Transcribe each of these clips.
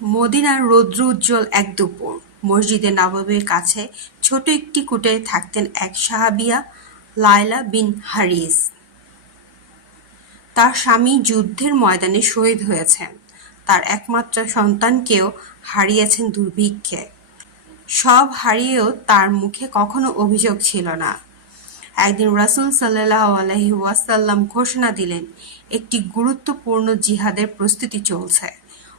মদিনার রৌদ্রোজ্জ্বল এক দুপুর, মসজিদে নববীর কাছে ছোট একটি কুটিরে থাকতেন এক সাহাবিয়া, লায়লা বিন হারিস। তার স্বামী যুদ্ধের ময়দানে শহীদ হয়েছেন, তার একমাত্র সন্তানকেও হারিয়েছেন দুর্ভিক্ষে। সব হারিয়েও তার মুখে কখনো অভিযোগ ছিল না। একদিন রাসূল সাল্লাল্লাহু আলাইহি ওয়াসাল্লাম ঘোষণা দিলেন, একটি গুরুত্বপূর্ণ জিহাদের প্রস্তুতি চলছে,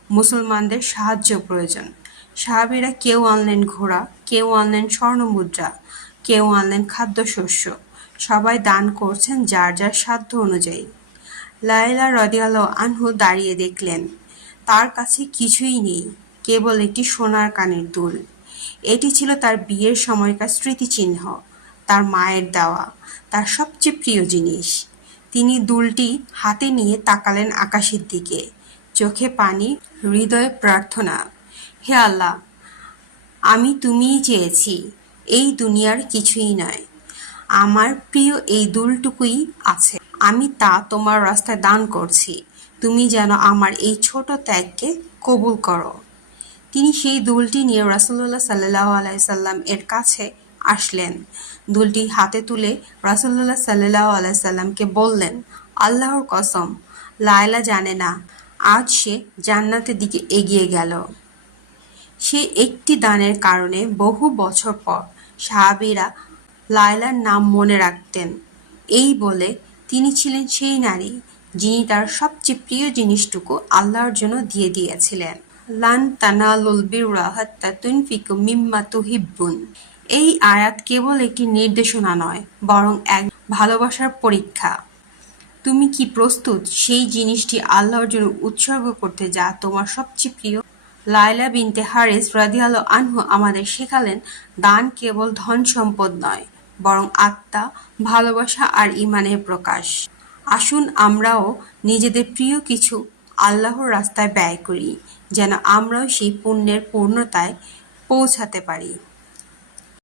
মুসলমানদের সাহায্য প্রয়োজন। সাহাবীরা কেউ আনলেন ঘোড়া, কেউ আনলেন স্বর্ণমুদ্রা, কেউ আনলেন খাদ্যশস্য। সবাই দান করছেন যার যার সাধ্য অনুযায়ী। লায়লা রাদিয়াল্লাহু আনহু দাঁড়িয়ে দেখলেন, তার কাছে কিছুই নেই, কেবল একটি সোনার কানের দুল। এটি ছিল তার বিয়ের সময়কার স্মৃতিচিহ্ন, তার মায়ের দেওয়া, তার সবচেয়ে প্রিয় জিনিস। তিনি দুলটি হাতে নিয়ে তাকালেন আকাশের দিকে, চোখে পানি, হৃদয়ে প্রার্থনা। হে আল্লাহ, আমি তুমিই চেয়েছি, এই দুনিয়ার কিছুই নয়। আমার প্রিয় এই দুলটুকুই আছে, আমি তা তোমার রাস্তায় দান করছি। তুমি যেন আমার এই ছোট ত্যাগকে কবুল করো। তিনি সেই দুলটি নিয়ে রাসূলুল্লাহ সাল্লাল্লাহু আলাইহি সাল্লাম এর কাছে আসলেন। দুলটি হাতে তুলে রাসূলুল্লাহ সাল্লাল্লাহু আলাইহি সাল্লামকে বললেন, আল্লাহর কসম, লায়লা জানে না, আজ সে জান্নাতের দিকে এগিয়ে গেল। সে একটি দানের কারণে বহু বছর পর সাহাবীরা লায়লার নাম মনে রাখতেন। এই বলে তিনি ছিলেন সেই নারী, যিনি তার সবচেয়ে প্রিয় জিনিসটুকু আল্লাহর জন্য দিয়ে দিয়েছিলেন। লান তানালুল বিররা হাত্তা তুনফিকু মিম্মা তুহিব্বুন। এই আয়াত কেবল একটি নির্দেশনা নয়, বরং এক ভালোবাসার পরীক্ষা। তুমি কি প্রস্তুত সেই জিনিসটি আল্লাহর জন্য উৎসর্গ করতে যা তোমার সবচেয়ে প্রিয়? লায়লা বিনতে হারিস রাদিয়াল্লাহু আনহু আমাদের শেখালেন, দান কেবল ধন সম্পদ নয়, বরং আত্মা, ভালোবাসা আর ঈমানের প্রকাশ। আসুন আমরাও নিজেদের প্রিয় কিছু আল্লাহর রাস্তায় ব্যয় করি, যেন আমরাও সেই পুণ্যের পূর্ণতায় পৌঁছাতে পারি।